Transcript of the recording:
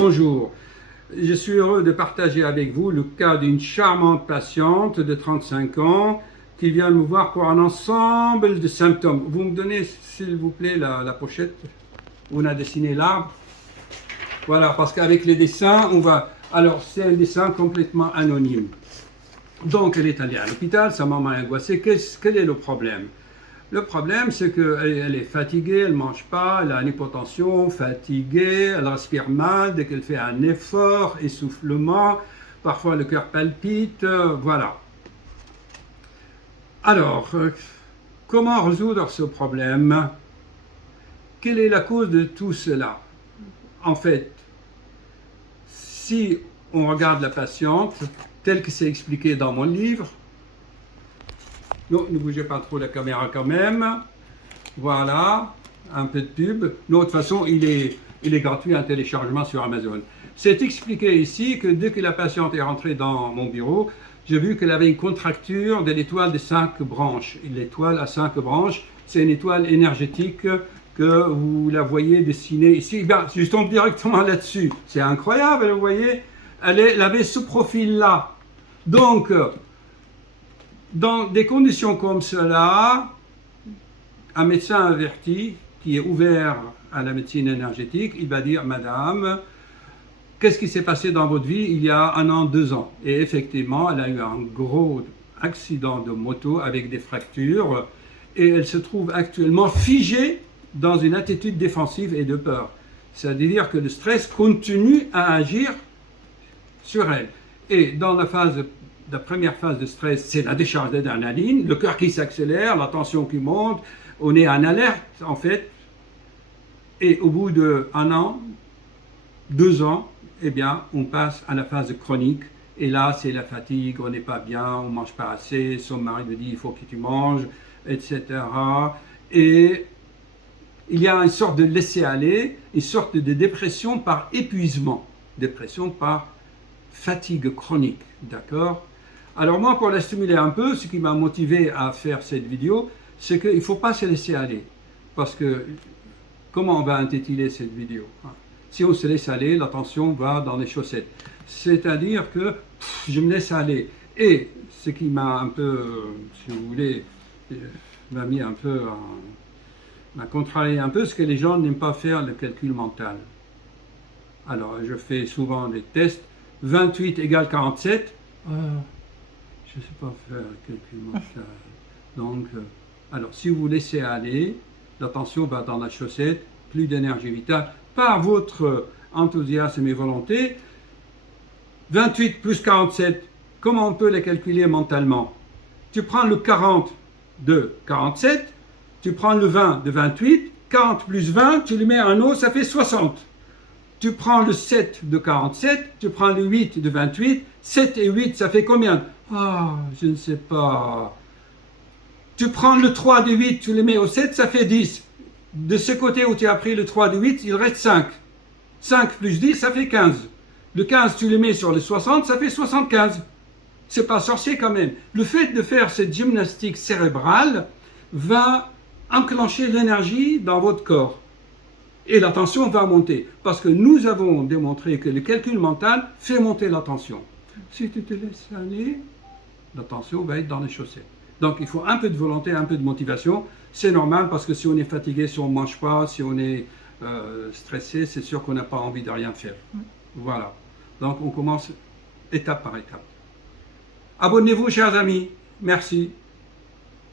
Bonjour, je suis heureux de partager avec vous le cas d'une charmante patiente de 35 ans qui vient me voir pour un ensemble de symptômes. Vous me donnez s'il vous plaît la pochette où on a dessiné l'arbre. Voilà, parce qu'avec les dessins, on va... Alors, c'est un dessin complètement anonyme. Donc, elle est allée à l'hôpital, sa maman est angoissée. Quel est le problème? Le problème, c'est qu'elle est fatiguée, elle ne mange pas, elle a une hypotension, fatiguée, elle respire mal dès qu'elle fait un effort, essoufflement, parfois le cœur palpite, voilà. Alors, comment résoudre ce problème? Quelle est la cause de tout cela? En fait, si on regarde la patiente, tel que c'est expliqué dans mon livre, non, ne bougez pas trop la caméra quand même. Voilà, un peu de pub. De toute façon, il est gratuit en téléchargement sur Amazon. C'est expliqué ici que dès que la patiente est rentrée dans mon bureau, j'ai vu qu'elle avait une contracture de l'étoile de 5 branches. L'étoile à 5 branches, c'est une étoile énergétique que vous la voyez dessinée ici. Ben, je tombe directement là-dessus. C'est incroyable, vous voyez. Elle avait ce profil-là. Donc, dans des conditions comme cela, un médecin averti qui est ouvert à la médecine énergétique, il va dire, Madame, qu'est-ce qui s'est passé dans votre vie il y a 1 an, 2 ans? Et effectivement, elle a eu un gros accident de moto avec des fractures et elle se trouve actuellement figée dans une attitude défensive et de peur. C'est-à-dire que le stress continue à agir sur elle. Et dans la première phase de stress, c'est la décharge d'adrénaline, le cœur qui s'accélère, la tension qui monte, on est en alerte en fait. Et au bout d'1 an, 2 ans, eh bien, on passe à la phase chronique. Et là, c'est la fatigue, on n'est pas bien, on ne mange pas assez, son mari me dit il faut que tu manges, etc. Et il y a une sorte de laisser-aller, une sorte de dépression par épuisement, dépression par fatigue chronique, d'accord? Alors moi, pour la stimuler un peu, ce qui m'a motivé à faire cette vidéo, c'est qu'il ne faut pas se laisser aller. Parce que, comment on va intituler cette vidéo? Si on se laisse aller, l'attention va dans les chaussettes. C'est-à-dire que je me laisse aller. Et ce qui m'a un peu, si vous voulez, m'a mis un peu, m'a contrarié un peu, c'est que les gens n'aiment pas faire le calcul mental. Alors, je fais souvent des tests. 28 égale 47. Je ne sais pas faire le calcul mental. Donc, alors, si vous laissez aller, l'attention va dans la chaussette, plus d'énergie vitale. Par votre enthousiasme et volonté, 28 plus 47, comment on peut les calculer mentalement? Tu prends le 40 de 47, tu prends le 20 de 28, 40 plus 20, tu lui mets un O, ça fait 60. Tu prends le 7 de 47, tu prends le 8 de 28, 7 et 8, ça fait combien? Ah, je ne sais pas. Tu prends le 3 de 8, tu le mets au 7, ça fait 10. De ce côté où tu as pris le 3 de 8, il reste 5. 5 plus 10, ça fait 15. Le 15, tu le mets sur le 60, ça fait 75. C'est pas sorcier quand même. Le fait de faire cette gymnastique cérébrale va enclencher l'énergie dans votre corps. Et la tension va monter. Parce que nous avons démontré que le calcul mental fait monter la tension. Si tu te laisses aller, la tension va être dans les chaussettes. Donc il faut un peu de volonté, un peu de motivation. C'est normal parce que si on est fatigué, si on ne mange pas, si on est stressé, c'est sûr qu'on n'a pas envie de rien faire. Voilà. Donc on commence étape par étape. Abonnez-vous, chers amis. Merci.